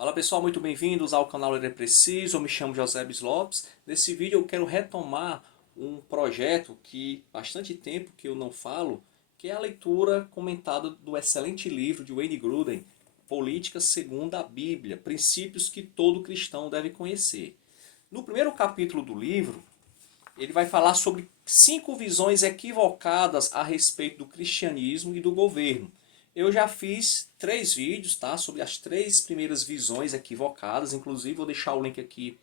Fala pessoal, muito bem-vindos ao canal Ler é Preciso. Eu me chamo José Lopes. Nesse vídeo eu quero retomar um projeto que há bastante tempo que eu não falo, que é a leitura comentada do excelente livro de Wayne Grudem, Política segundo a Bíblia, princípios que todo cristão deve conhecer. No primeiro capítulo do livro, ele vai falar sobre 5 visões equivocadas a respeito do cristianismo e do governo. Eu já fiz 3 vídeos, tá, sobre as 3 primeiras visões equivocadas, inclusive vou deixar o link aqui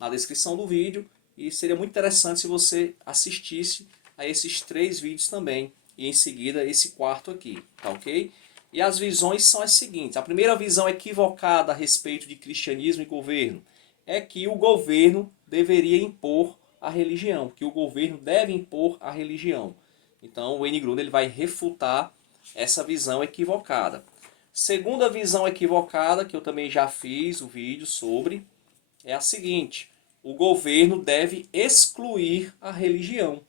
na descrição do vídeo, e seria muito interessante se você assistisse a esses 3 vídeos também, e em seguida esse quarto aqui, tá ok? E as visões são as seguintes. A primeira visão equivocada a respeito de cristianismo e governo é que o governo deveria impor a religião, que o governo deve impor a religião. Então o Wayne Grudem ele vai refutar essa visão equivocada. Segunda visão equivocada, que eu também já fiz o vídeo sobre, é a seguinte: o governo deve excluir a religião.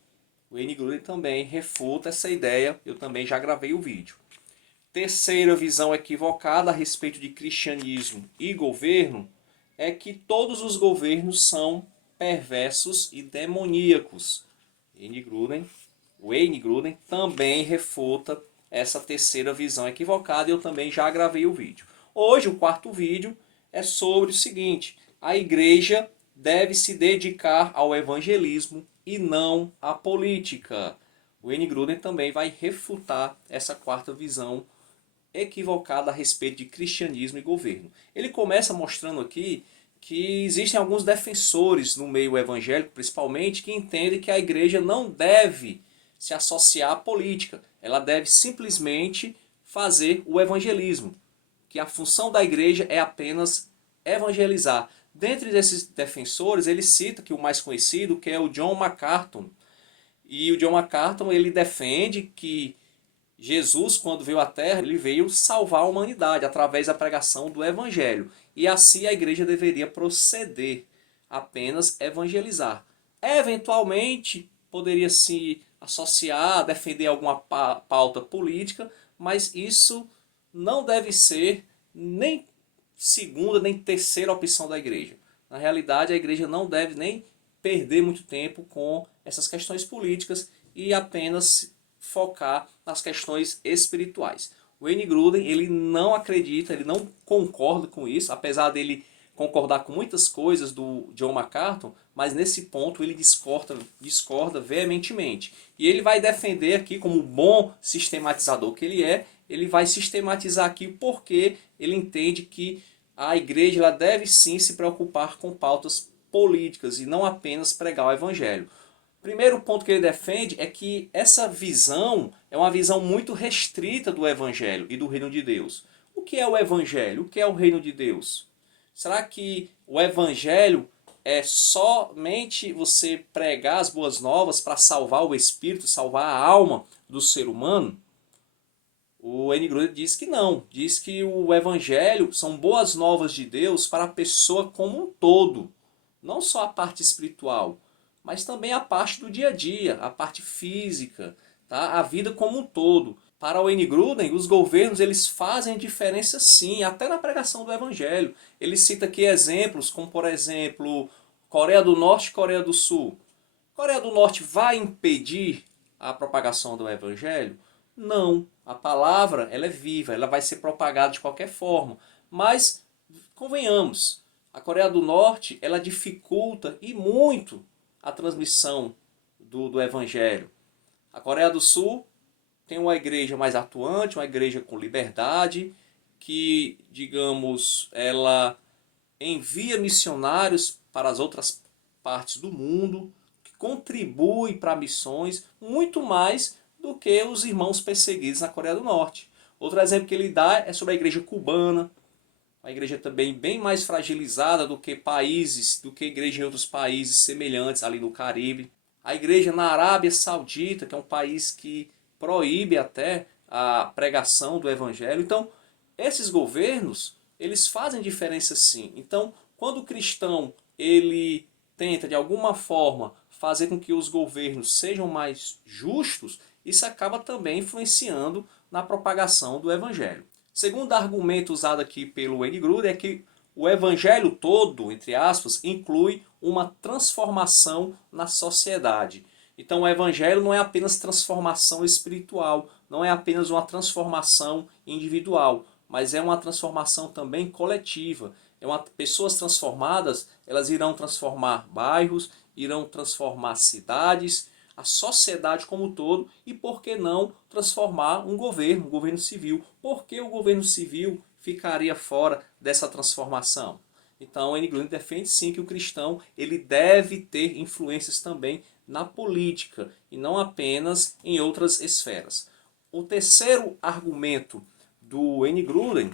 O Wayne Grudem também refuta essa ideia, eu também já gravei o vídeo. Terceira visão equivocada a respeito de cristianismo e governo é que todos os governos são perversos e demoníacos. Wayne Grudem também refuta essa terceira visão equivocada e eu também já gravei o vídeo. Hoje o quarto vídeo é sobre o seguinte: a igreja deve se dedicar ao evangelismo e não à política. O Wayne Grudem também vai refutar essa quarta visão equivocada a respeito de cristianismo e governo. Ele começa mostrando aqui que existem alguns defensores no meio evangélico, principalmente, que entendem que a igreja não deve se associar à política. Ela deve simplesmente fazer o evangelismo, que a função da igreja é apenas evangelizar. Dentre esses defensores, ele cita que o mais conhecido, que é o John MacArthur. E o John MacArthur ele defende que Jesus, quando veio à Terra, ele veio salvar a humanidade através da pregação do Evangelho. E assim a igreja deveria proceder, apenas evangelizar. Eventualmente, poderia se associar, defender alguma pauta política, mas isso não deve ser nem segunda nem terceira opção da igreja. Na realidade, a igreja não deve nem perder muito tempo com essas questões políticas e apenas focar nas questões espirituais. O Wayne Grudem ele não acredita, ele não concorda com isso, apesar dele concordar com muitas coisas do John MacArthur, mas nesse ponto ele discorda veementemente. E ele vai defender aqui, como bom sistematizador que ele vai sistematizar aqui porque ele entende que a igreja ela deve sim se preocupar com pautas políticas e não apenas pregar o evangelho. Primeiro ponto que ele defende é que essa visão é uma visão muito restrita do Evangelho e do Reino de Deus. O que é o Evangelho? O que é o Reino de Deus? Será que o Evangelho é somente você pregar as boas novas para salvar o espírito, salvar a alma do ser humano? O Wayne Grudem diz que não. Diz que o Evangelho são boas novas de Deus para a pessoa como um todo. Não só a parte espiritual, mas também a parte do dia a dia, a parte física, tá? A vida como um todo. Para o Wayne Grudem, os governos eles fazem diferença sim, até na pregação do Evangelho. Ele cita aqui exemplos, como por exemplo, Coreia do Norte e Coreia do Sul. Coreia do Norte vai impedir a propagação do Evangelho? Não. A palavra ela é viva, ela vai ser propagada de qualquer forma. Mas, convenhamos, a Coreia do Norte ela dificulta e muito a transmissão do Evangelho. A Coreia do Sul tem uma igreja mais atuante, uma igreja com liberdade, que, digamos, ela envia missionários para as outras partes do mundo, que contribui para missões muito mais do que os irmãos perseguidos na Coreia do Norte. Outro exemplo que ele dá é sobre a igreja cubana, a igreja também bem mais fragilizada do que igreja em outros países semelhantes ali no Caribe. A igreja na Arábia Saudita, que é um país que proíbe até a pregação do evangelho. Então, esses governos, eles fazem diferença sim. Então, quando o cristão ele tenta de alguma forma fazer com que os governos sejam mais justos, isso acaba também influenciando na propagação do evangelho. Segundo argumento usado aqui pelo Wayne Grudem é que o evangelho todo, entre aspas, inclui uma transformação na sociedade. Então o evangelho não é apenas transformação espiritual, não é apenas uma transformação individual, mas é uma transformação também coletiva. Pessoas transformadas, elas irão transformar bairros, irão transformar cidades, a sociedade como um todo e, por que não, transformar um governo civil. Por que o governo civil ficaria fora dessa transformação? Então, N. Gruden defende sim que o cristão ele deve ter influências também na política e não apenas em outras esferas. O terceiro argumento do N. Gruden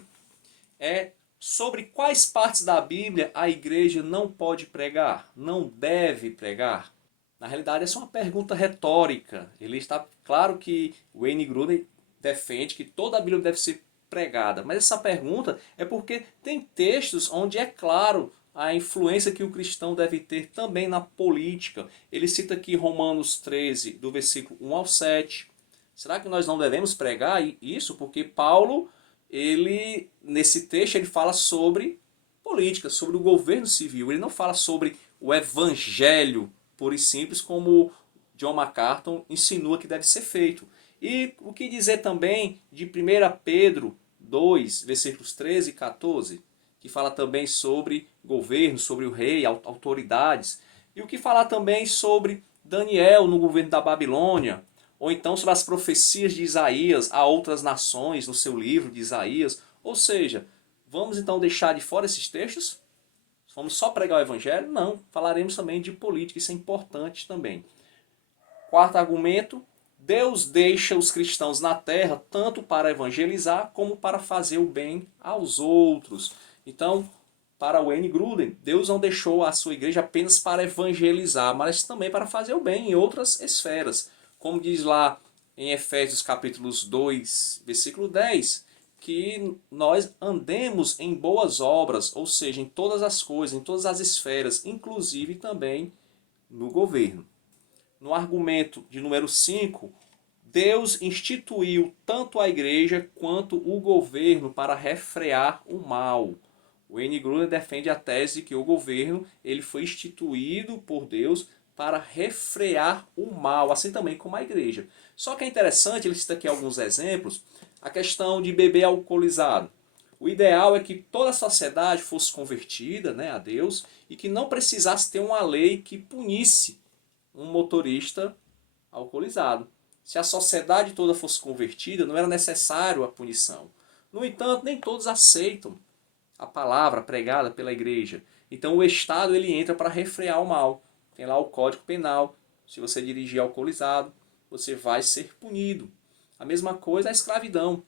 é sobre quais partes da Bíblia a igreja não pode pregar, não deve pregar. Na realidade, essa é uma pergunta retórica. Ele está claro que o N. Gruden defende que toda a Bíblia deve ser pregada, mas essa pergunta é porque tem textos onde é claro a influência que o cristão deve ter também na política. Ele cita aqui Romanos 13, do versículo 1 ao 7. Será que nós não devemos pregar isso? Porque Paulo, ele nesse texto, ele fala sobre política, sobre o governo civil. Ele não fala sobre o evangelho puro e simples, como John MacArthur insinua que deve ser feito. E o que dizer também de 1 Pedro 2, versículos 13 e 14, que fala também sobre governo, sobre o rei, autoridades. E o que falar também sobre Daniel no governo da Babilônia, ou então sobre as profecias de Isaías a outras nações no seu livro de Isaías. Ou seja, vamos então deixar de fora esses textos? Vamos só pregar o evangelho? Não, falaremos também de política, isso é importante também. Quarto argumento, Deus deixa os cristãos na terra tanto para evangelizar como para fazer o bem aos outros. Então, para o N. Gruden, Deus não deixou a sua igreja apenas para evangelizar, mas também para fazer o bem em outras esferas. Como diz lá em Efésios capítulos 2, versículo 10, que nós andemos em boas obras, ou seja, em todas as coisas, em todas as esferas, inclusive também no governo. No argumento de número 5, Deus instituiu tanto a igreja quanto o governo para refrear o mal. O N. Gruden defende a tese de que o governo ele foi instituído por Deus para refrear o mal, assim também como a igreja. Só que é interessante, ele cita aqui alguns exemplos, a questão de beber alcoolizado. O ideal é que toda a sociedade fosse convertida, né, a Deus e que não precisasse ter uma lei que punisse um motorista alcoolizado. Se a sociedade toda fosse convertida, não era necessário a punição. No entanto, nem todos aceitam a palavra pregada pela igreja. Então o Estado ele entra para refrear o mal. Tem lá o Código Penal. Se você dirigir alcoolizado, você vai ser punido. A mesma coisa a escravidão.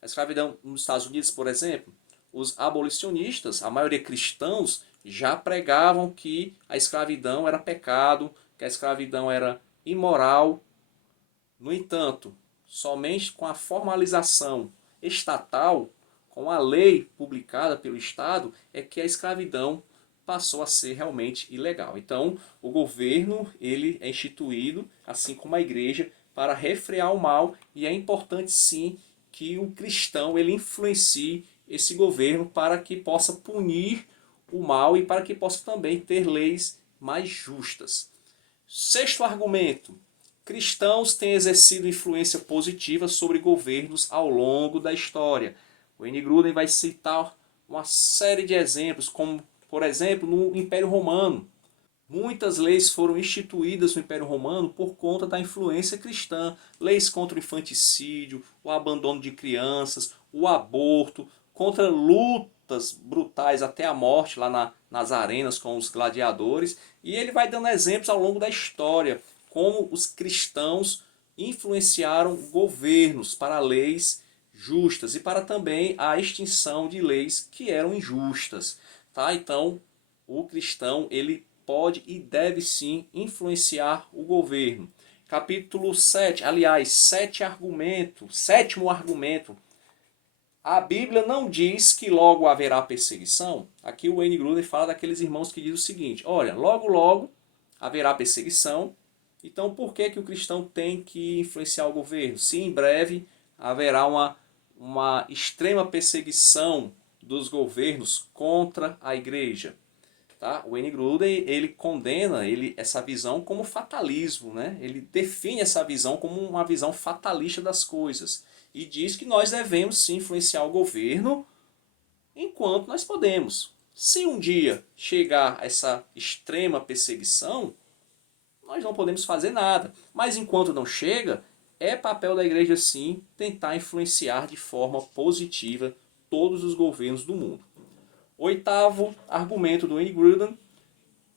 A escravidão nos Estados Unidos, por exemplo, os abolicionistas, a maioria cristãos, já pregavam que a escravidão era pecado, que a escravidão era imoral. No entanto, somente com a formalização estatal, com a lei publicada pelo Estado, é que a escravidão passou a ser realmente ilegal. Então, o governo ele é instituído, assim como a igreja, para refrear o mal, e é importante sim que o cristão ele influencie esse governo para que possa punir o mal e para que possa também ter leis mais justas. Sexto argumento. Cristãos têm exercido influência positiva sobre governos ao longo da história. O N. Gruden vai citar uma série de exemplos, como, por exemplo, no Império Romano. Muitas leis foram instituídas no Império Romano por conta da influência cristã. Leis contra o infanticídio, o abandono de crianças, o aborto, contra lutas brutais até a morte lá nas arenas com os gladiadores. E ele vai dando exemplos ao longo da história, como os cristãos influenciaram governos para leis justas e para também a extinção de leis que eram injustas. Tá? Então, o cristão ele pode e deve sim influenciar o governo. Capítulo 7, aliás, sétimo argumento. A Bíblia não diz que logo haverá perseguição. Aqui o N. Gruden fala daqueles irmãos que diz o seguinte, olha, logo haverá perseguição, então por que o cristão tem que influenciar o governo? Se em breve haverá uma extrema perseguição dos governos contra a igreja. Tá? O Wayne Grudem, ele condena essa visão como fatalismo, né? Ele define essa visão como uma visão fatalista das coisas e diz que nós devemos sim influenciar o governo enquanto nós podemos. Se um dia chegar essa extrema perseguição, nós não podemos fazer nada. Mas enquanto não chega, é papel da igreja sim tentar influenciar de forma positiva todos os governos do mundo. Oitavo argumento do Wayne Grudem: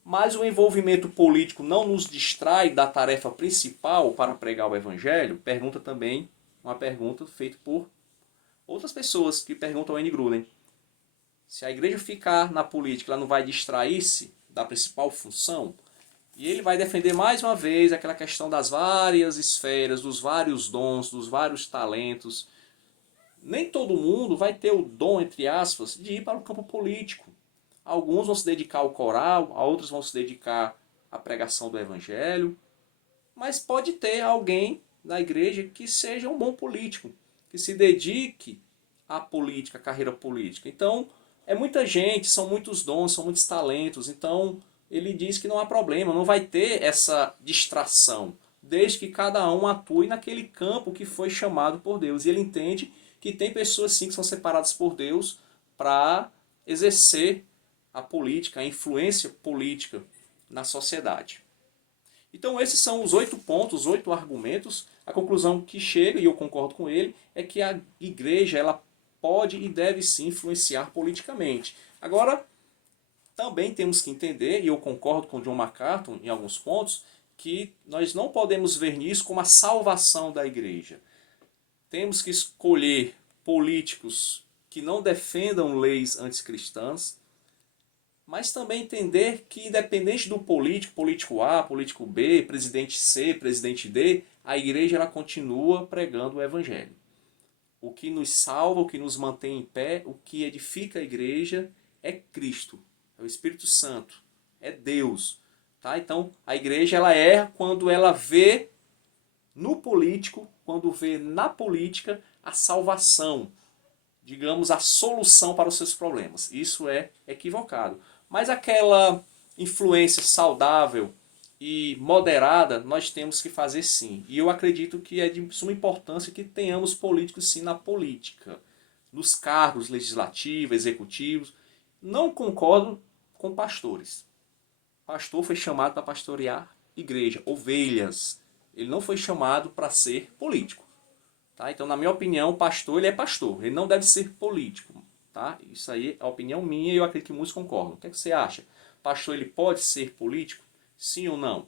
mas o envolvimento político não nos distrai da tarefa principal para pregar o evangelho? Pergunta também uma pergunta feita por outras pessoas que perguntam ao Wayne Grudem. Se a igreja ficar na política, ela não vai distrair-se da principal função? E ele vai defender mais uma vez aquela questão das várias esferas, dos vários dons, dos vários talentos. Nem todo mundo vai ter o dom, entre aspas, de ir para o campo político. Alguns vão se dedicar ao coral, outros vão se dedicar à pregação do evangelho. Mas pode ter alguém na igreja que seja um bom político, que se dedique à política, à carreira política. Então, é muita gente, são muitos dons, são muitos talentos. Então, ele diz que não há problema, não vai ter essa distração, desde que cada um atue naquele campo que foi chamado por Deus. E ele entende que tem pessoas sim que são separadas por Deus para exercer a política, a influência política na sociedade. Então esses são os 8 pontos, os 8 argumentos. A conclusão que chega, e eu concordo com ele, é que a igreja ela pode e deve sim influenciar politicamente. Agora, também temos que entender, e eu concordo com John MacArthur em alguns pontos, que nós não podemos ver nisso como a salvação da igreja. Temos que escolher políticos que não defendam leis anticristãs, mas também entender que independente do político, político A, político B, presidente C, presidente D, a igreja ela continua pregando o evangelho. O que nos salva, o que nos mantém em pé, o que edifica a igreja é Cristo, é o Espírito Santo, é Deus. Tá? Então a igreja ela erra quando ela vê no político, quando vê na política a salvação, digamos, a solução para os seus problemas. Isso é equivocado. Mas aquela influência saudável e moderada nós temos que fazer sim. E eu acredito que é de suma importância que tenhamos políticos sim na política, nos cargos legislativos, executivos. Não concordo com pastores. Pastor foi chamado para pastorear igreja, ovelhas. Ele não foi chamado para ser político. Tá? Então, na minha opinião, o pastor ele é pastor. Ele não deve ser político. Tá? Isso aí é a opinião minha e eu acredito que muitos concordam. O que, é que você acha? Pastor ele pode ser político? Sim ou não?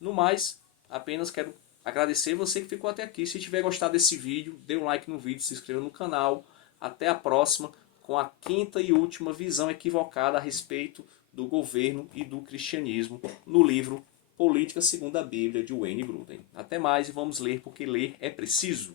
No mais, apenas quero agradecer você que ficou até aqui. Se tiver gostado desse vídeo, dê um like no vídeo, se inscreva no canal. Até a próxima com a quinta e última visão equivocada a respeito do governo e do cristianismo no livro Política segundo a Bíblia, de Wayne Grudem. Até mais e vamos ler, porque ler é preciso.